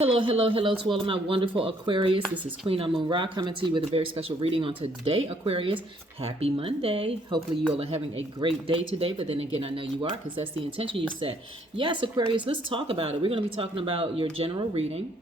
Hello, hello, hello to all of my wonderful Aquarius. This is Queen Amun Ra coming to you with a very special reading on today, Aquarius. Happy Monday. Hopefully you all are having a great day today, but then again, I know you are because that's the intention you set. Yes, Aquarius, let's talk about it. We're going to be talking about your general reading.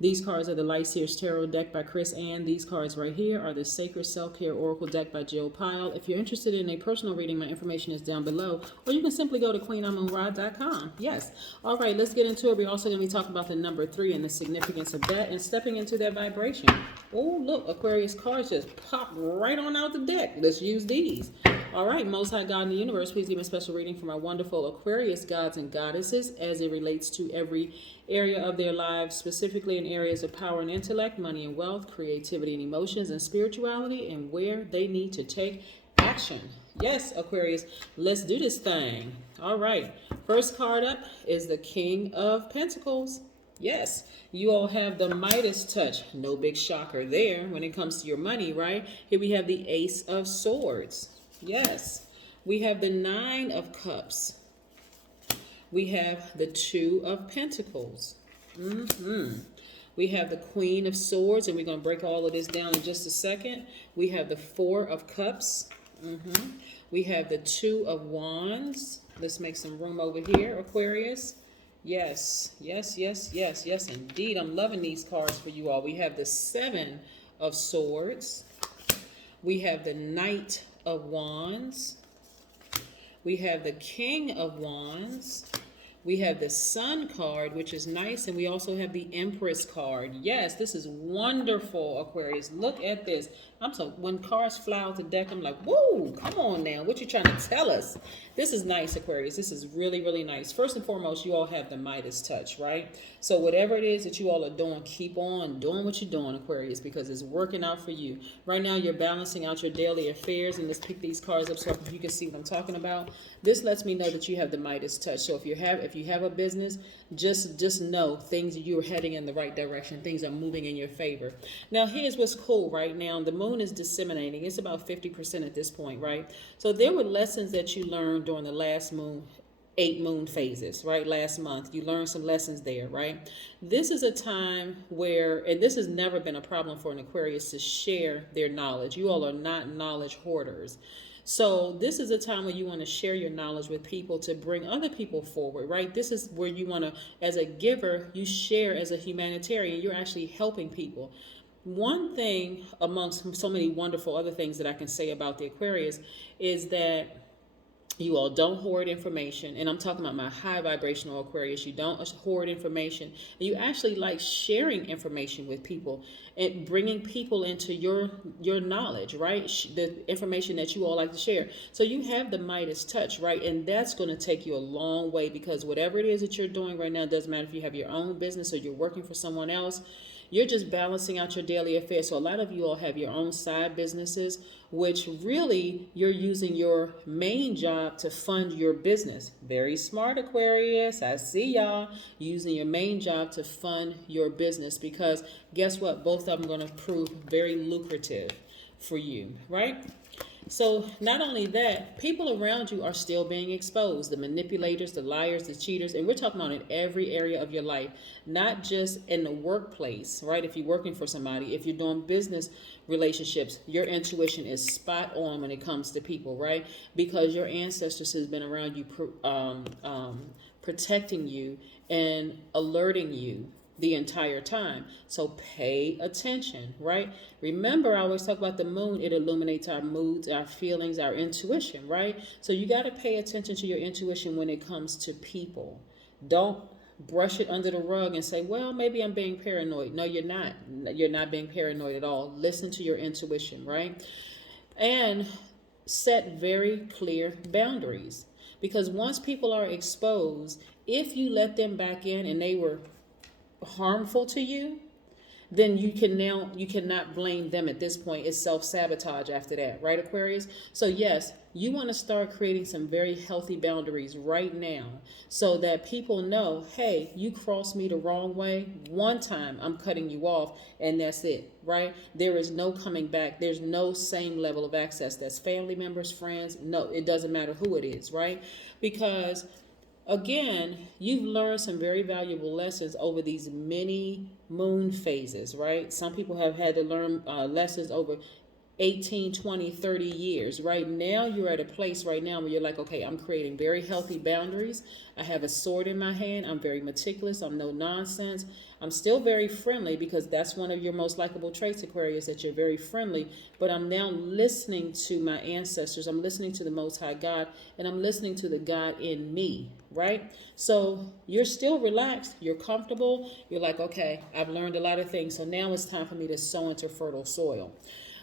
These cards are the Light Seers Tarot deck by Chris Ann. These cards right here are the Sacred Self-Care Oracle deck by Jill Pyle. If you're interested in a personal reading, my information is down below, or you can simply go to queenamunra.com. Yes. All right, let's get into it. We're also going to be talking about the number 3 and the significance of that and stepping into that vibration. Oh, look, Aquarius cards just popped right on out the deck. Let's use these. All right, Most High God in the universe, please give me a special reading for my wonderful Aquarius gods and goddesses as it relates to every area of their lives, specifically in areas of power and intellect, money and wealth, creativity and emotions, and spirituality, and where they need to take action. Yes, Aquarius, let's do this thing. All right, first card up is the King of Pentacles. Yes, you all have the Midas touch. No big shocker there when it comes to your money, right? Here we have the Ace of Swords. Yes, we have the Nine of Cups. We have the Two of Pentacles. We have the Queen of Swords, and we're going to break all of this down in just a second. We have the Four of Cups. We have the Two of Wands. Let's make some room over here, Aquarius. Yes, yes, yes, yes, yes, indeed. I'm loving these cards for you all. We have the Seven of Swords. We have the Knight of Wands. We have the King of Wands. We have the Sun card, which is nice, and we also have the Empress card. Yes, this is wonderful, Aquarius. Look at this. When cards fly out the deck, I'm like, whoa, come on now. What you trying to tell us? This is nice, Aquarius. This is really, really nice. First and foremost, you all have the Midas touch, right? So whatever it is that you all are doing, keep on doing what you're doing, Aquarius, because it's working out for you. Right now, you're balancing out your daily affairs, and let's pick these cards up so you can see what I'm talking about. This lets me know that you have the Midas touch. So if you have a business, just know things, you're heading in the right direction. Things are moving in your favor. Now, here's what's cool right now. The moon is disseminating. It's about 50% at this point, right? So there were lessons that you learned during the last moon, 8 moon phases, right? Last month, you learned some lessons there, right? This is a time where, and this has never been a problem for an Aquarius to share their knowledge. You all are not knowledge hoarders. So this is a time where you want to share your knowledge with people to bring other people forward, right? This is where you want to, as a giver, you share as a humanitarian, you're actually helping people. One thing amongst so many wonderful other things that I can say about the Aquarius is that you all don't hoard information, and I'm talking about my high vibrational Aquarius. You don't hoard information, and you actually like sharing information with people and bringing people into your knowledge, right? The information that you all like to share. So you have the Midas touch, right? And that's going to take you a long way, because whatever it is that you're doing right now, it doesn't matter if you have your own business or you're working for someone else. You're just balancing out your daily affairs. So a lot of you all have your own side businesses, which really you're using your main job to fund your business. Very smart, Aquarius. I see y'all using your main job to fund your business, because guess what? Both of them are going to prove very lucrative for you, right? So not only that, people around you are still being exposed. The manipulators, the liars, the cheaters, and we're talking about in every area of your life, not just in the workplace, right? If you're working for somebody, if you're doing business relationships, your intuition is spot on when it comes to people, right? Because your ancestors has been around you, protecting you and alerting you the entire time. So pay attention, right? Remember, I always talk about the moon. It illuminates our moods, our feelings, our intuition, right? So you got to pay attention to your intuition when it comes to people. Don't brush it under the rug and say, well, maybe I'm being paranoid. No, you're not. You're not being paranoid at all. Listen to your intuition, right? And set very clear boundaries, because once people are exposed, if you let them back in and they were harmful to you, then you cannot blame them at this point. It's self-sabotage after that, right, Aquarius? So yes, you want to start creating some very healthy boundaries right now, so that people know, hey, you crossed me the wrong way one time, I'm cutting you off, and that's it, right? There is no coming back. There's no same level of access. That's family members, friends. No, it doesn't matter who it is, right? Because again, you've learned some very valuable lessons over these many moon phases, right? Some people have had to learn lessons over 18, 20, 30 years. Right now, you're at a place right now where you're like, okay, I'm creating very healthy boundaries. I have a sword in my hand. I'm very meticulous. I'm no nonsense. I'm still very friendly because that's one of your most likable traits, Aquarius, that you're very friendly. But I'm now listening to my ancestors. I'm listening to the Most High God, and I'm listening to the God in me, right? So you're still relaxed. You're comfortable. You're like, okay, I've learned a lot of things. So now it's time for me to sow into fertile soil.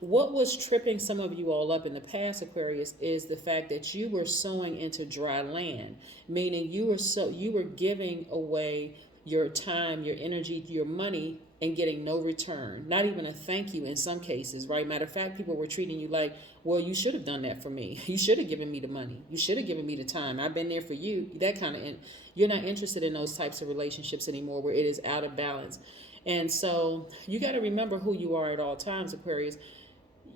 What was tripping some of you all up in the past, Aquarius, is the fact that you were sowing into dry land, meaning you were giving away your time, your energy, your money, and getting no return, not even a thank you in some cases, right? Matter of fact, people were treating you like, well, you should have done that for me. You should have given me the money. You should have given me the time. I've been there for you. That kind of, you're not interested in those types of relationships anymore where it is out of balance. And so you got to remember who you are at all times, Aquarius.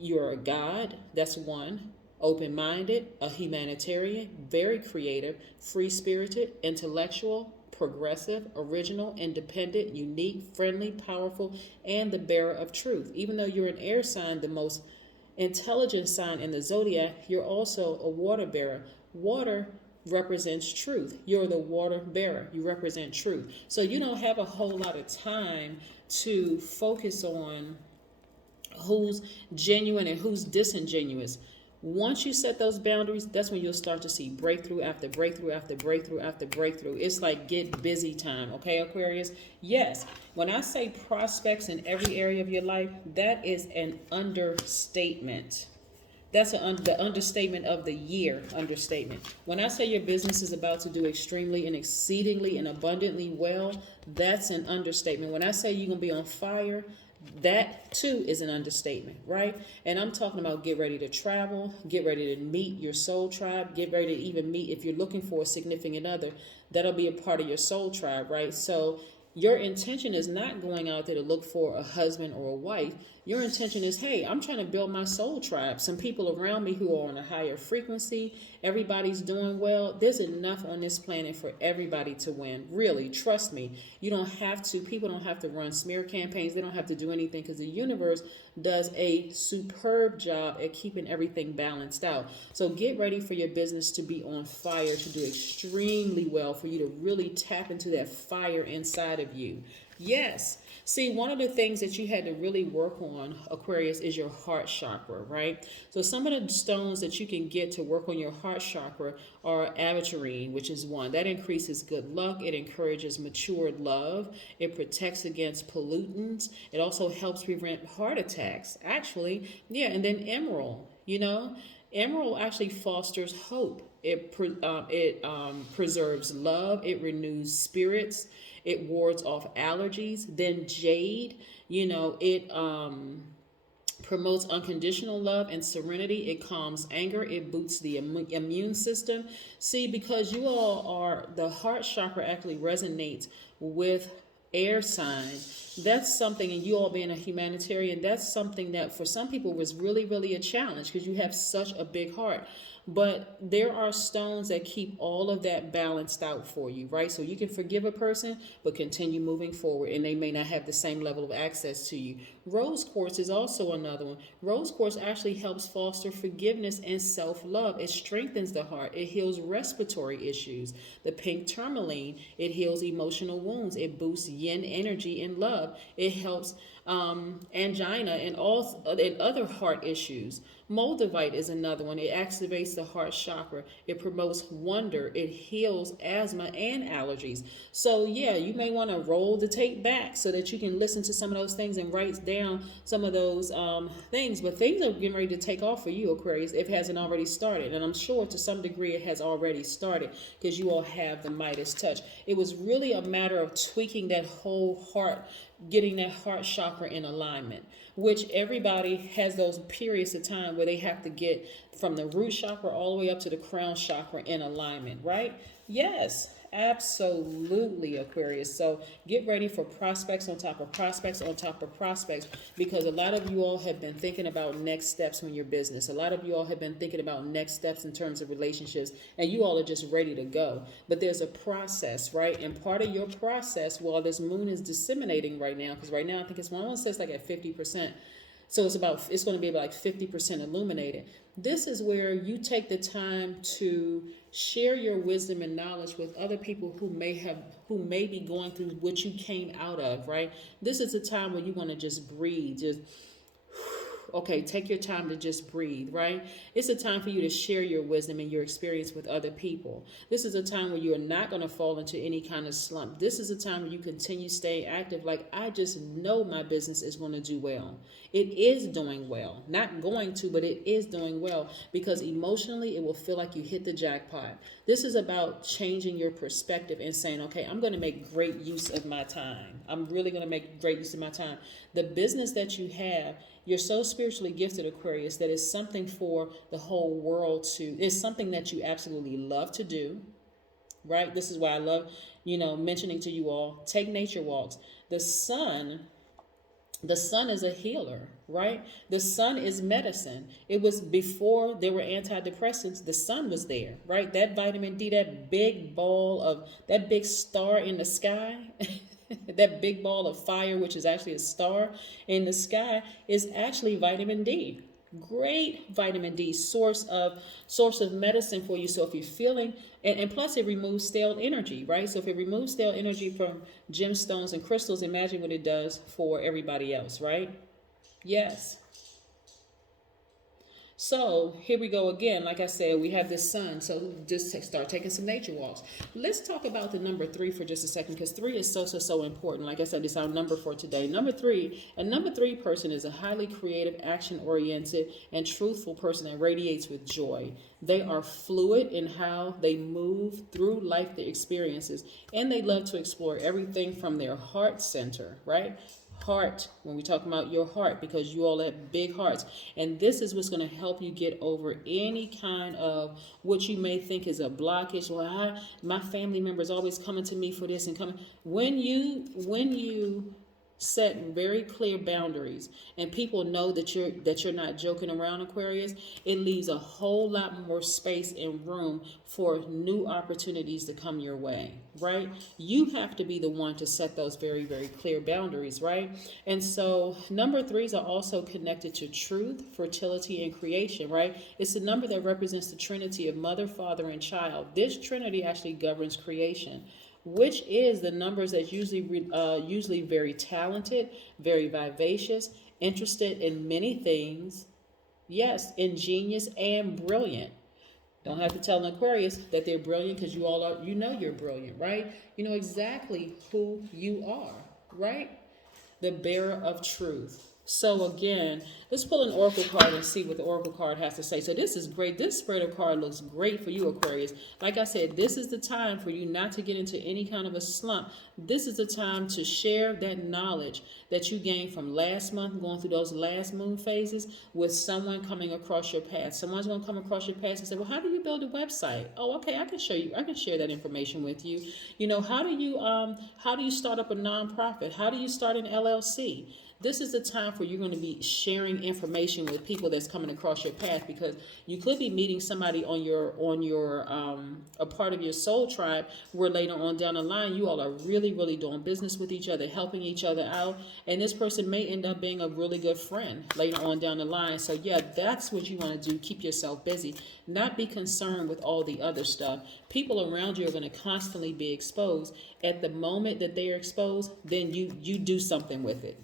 You're a God, that's one. Open-minded, a humanitarian, very creative, free-spirited, intellectual, progressive, original, independent, unique, friendly, powerful, and the bearer of truth. Even though you're an air sign, the most intelligent sign in the zodiac, you're also a water bearer. Water represents truth. You're the water bearer. You represent truth. So you don't have a whole lot of time to focus on who's genuine and who's disingenuous. Once you set those boundaries, that's when you'll start to see breakthrough after breakthrough after breakthrough after breakthrough. It's like get busy time, okay, Aquarius? Yes, when I say prospects in every area of your life, that is an understatement. That's the understatement of the year, understatement. When I say your business is about to do extremely and exceedingly and abundantly well, that's an understatement. When I say you're going to be on fire, that too is an understatement, right? And I'm talking about get ready to travel, get ready to meet your soul tribe, get ready to even meet, if you're looking for a significant other, that'll be a part of your soul tribe, right? So your intention is not going out there to look for a husband or a wife. Your intention is, hey, I'm trying to build my soul tribe. Some people around me who are on a higher frequency. Everybody's doing well. There's enough on this planet for everybody to win. Really, trust me. You don't have to, people don't have to run smear campaigns. They don't have to do anything because the universe does a superb job at keeping everything balanced out. So get ready for your business to be on fire, to do extremely well, for you to really tap into that fire inside of you. Yes. See, one of the things that you had to really work on, Aquarius, is your heart chakra, right? So some of the stones that you can get to work on your heart chakra are aventurine, which is one. That increases good luck. It encourages matured love. It protects against pollutants. It also helps prevent heart attacks, actually. Yeah, and then emerald, Emerald actually fosters hope. It preserves love. It renews spirits. It wards off allergies. Then jade, it promotes unconditional love and serenity. It calms anger. It boosts the immune system. See, because you all are, the heart chakra actually resonates with air signs. That's something, and you all being a humanitarian, that's something that for some people was really, really a challenge because you have such a big heart. But there are stones that keep all of that balanced out for you, right? So you can forgive a person, but continue moving forward, and they may not have the same level of access to you. Rose quartz is also another one. Rose quartz actually helps foster forgiveness and self-love. It strengthens the heart. It heals respiratory issues. The pink tourmaline, it heals emotional wounds. It boosts yin energy and love. It helps angina and other heart issues. Moldavite is another one. It activates the heart chakra. It promotes wonder. It heals asthma and allergies. So yeah, you may want to roll the tape back so that you can listen to some of those things and write down some of those things. But things are getting ready to take off for you, Aquarius, if it hasn't already started. And I'm sure to some degree it has already started because you all have the Midas touch. It was really a matter of tweaking that whole heart, getting that heart chakra in alignment, which everybody has those periods of time where they have to get from the root chakra all the way up to the crown chakra in alignment, right? Yes, Absolutely, Aquarius. So get ready for prospects on top of prospects on top of prospects, because a lot of you all have been thinking about next steps in your business. A lot of you all have been thinking about next steps in terms of relationships, and you all are just ready to go. But there's a process, right? And part of your process, while this moon is disseminating right now, because right now I think it's one says like at 50%. So it's going to be about like 50% illuminated. This is where you take the time to share your wisdom and knowledge with other people who may be going through what you came out of, right? This is a time where you want to just breathe, just okay, take your time to just breathe, right? It's a time for you to share your wisdom and your experience with other people. This is a time where you are not going to fall into any kind of slump. This is a time where you continue staying active. Like, I just know my business is going to do well. It is doing well. Not going to, but it is doing well, because emotionally it will feel like you hit the jackpot. This is about changing your perspective and saying, okay, I'm going to make great use of my time. I'm really going to make great use of my time. The business that you have, you're so spiritually gifted, Aquarius, that it's something for the whole world to, it's something that you absolutely love to do, right? This is why I love, mentioning to you all, take nature walks. The sun is a healer, right? The sun is medicine. It was before there were antidepressants. The sun was there, right? That vitamin D, that big star in the sky, that big ball of fire, which is actually a star in the sky, is actually vitamin D. Great vitamin D source of medicine for you. So if you're feeling, and plus it removes stale energy, right? So if it removes stale energy from gemstones and crystals, imagine what it does for everybody else, right? Yes. So here we go again. Like I said, we have this sun. So just start taking some nature walks. Let's talk about the number 3 for just a second, because 3 is so important. Like I said, it's our number for today. Number 3, a number 3 person is a highly creative, action-oriented, and truthful person that radiates with joy. They are fluid in how they move through life, their experiences, and they love to explore everything from their heart center, right? Heart, when we talk about your heart, because you all have big hearts, and this is what's going to help you get over any kind of what you may think is a blockage. Well, my family members always coming to me for this and coming. When you set very clear boundaries and people know that you're not joking around, Aquarius, it leaves a whole lot more space and room for new opportunities to come your way, right? You have to be the one to set those very, very clear boundaries, right? And so number 3s are also connected to truth, fertility, and creation, right? It's the number that represents the Trinity of mother, father, and child. This Trinity actually governs creation, which is the numbers that's usually very talented, very vivacious, interested in many things, yes, ingenious and brilliant. Don't have to tell an Aquarius that they're brilliant, because you all are, you're brilliant, right? You know exactly who you are, right? The bearer of truth. So again, let's pull an oracle card and see what the oracle card has to say. So this is great. This spread of card looks great for you, Aquarius. Like I said, this is the time for you not to get into any kind of a slump. This is the time to share that knowledge that you gained from last month, going through those last moon phases, with someone coming across your path. Someone's going to come across your path and say, well, how do you build a website? Oh, okay, I can show you. I can share that information with you. How do you start up a nonprofit? How do you start an LLC? This is the time for you're going to be sharing information with people that's coming across your path, because you could be meeting somebody on your a part of your soul tribe, where later on down the line you all are really, really doing business with each other, helping each other out, and this person may end up being a really good friend later on down the line. So yeah, that's what you want to do. Keep yourself busy, not be concerned with all the other stuff. People around you are going to constantly be exposed. At the moment that they are exposed, then you do something with it.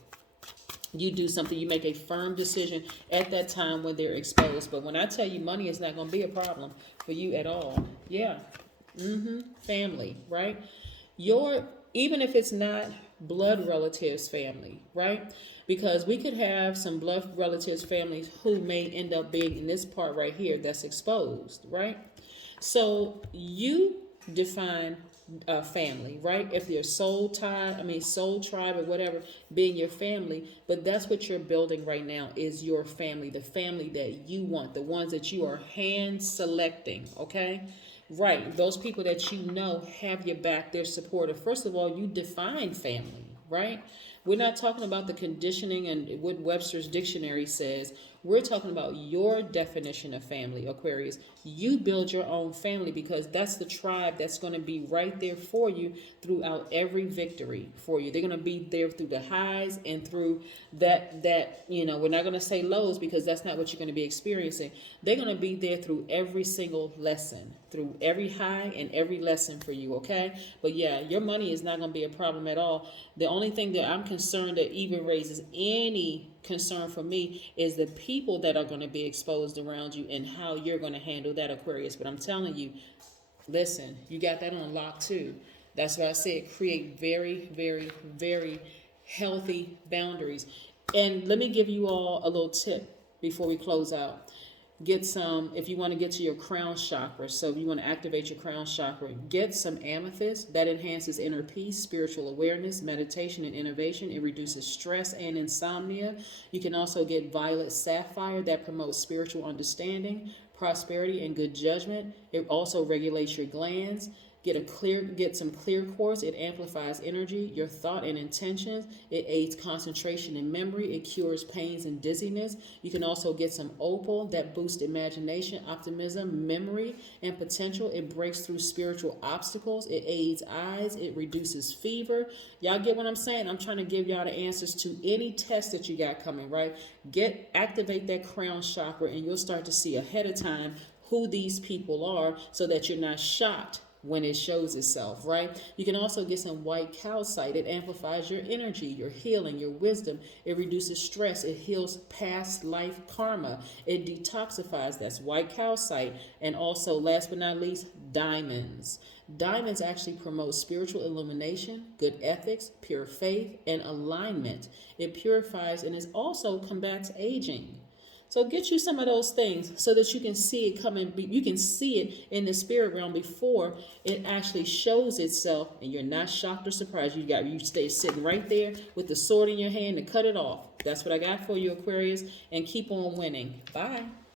You do something, you make a firm decision at that time when they're exposed. But when I tell you, money is not going to be a problem for you at all. Yeah. Family, right? Even if it's not blood relatives family, right? Because we could have some blood relatives families who may end up being in this part right here that's exposed, right? So you define family, right? If you're soul tribe or whatever, being your family, but that's what you're building right now, is your family, the family that you want, the ones that you are hand selecting, okay? Right. Those people that you know have your back, they're supportive. First of all, you define family, right? We're not talking about the conditioning and what Webster's dictionary says. We're talking about your definition of family, Aquarius. You build your own family because that's the tribe that's going to be right there for you throughout every victory for you. They're going to be there through the highs and through we're not going to say lows because that's not what you're going to be experiencing. They're going to be there through every single lesson, through every high and every lesson for you, okay? But yeah, your money is not going to be a problem at all. The only thing that I'm concerned that even raises any concern for me is the people that are going to be exposed around you and how you're going to handle that, Aquarius. But I'm telling you, listen, you got that on lock too. That's why I said create very, very, very healthy boundaries. And let me give you all a little tip before we close out. Get some, if you want to get to your crown chakra, so if you want to activate your crown chakra, get some amethyst. That enhances inner peace, spiritual awareness, meditation, and innovation. It reduces stress and insomnia. You can also get violet sapphire. That promotes spiritual understanding, prosperity, and good judgment. It also regulates your glands. Get some clear quartz. It amplifies energy, your thought and intentions. It aids concentration and memory. It cures pains and dizziness. You can also get some opal that boosts imagination, optimism, memory, and potential. It breaks through spiritual obstacles. It aids eyes. It reduces fever. Y'all get what I'm saying? I'm trying to give y'all the answers to any test that you got coming, right? Activate that crown chakra and you'll start to see ahead of time who these people are so that you're not shocked when it shows itself, right? You can also get some white calcite. It amplifies your energy, your healing, your wisdom. It reduces stress. It heals past life karma. It detoxifies. That's white calcite. And also, last but not least, diamonds. Diamonds actually promote spiritual illumination, good ethics, pure faith, and alignment. It purifies and it also combats aging. So get you some of those things so that you can see it coming. You can see it in the spirit realm before it actually shows itself, and you're not shocked or surprised. You stay sitting right there with the sword in your hand to cut it off. That's what I got for you, Aquarius, and keep on winning. Bye.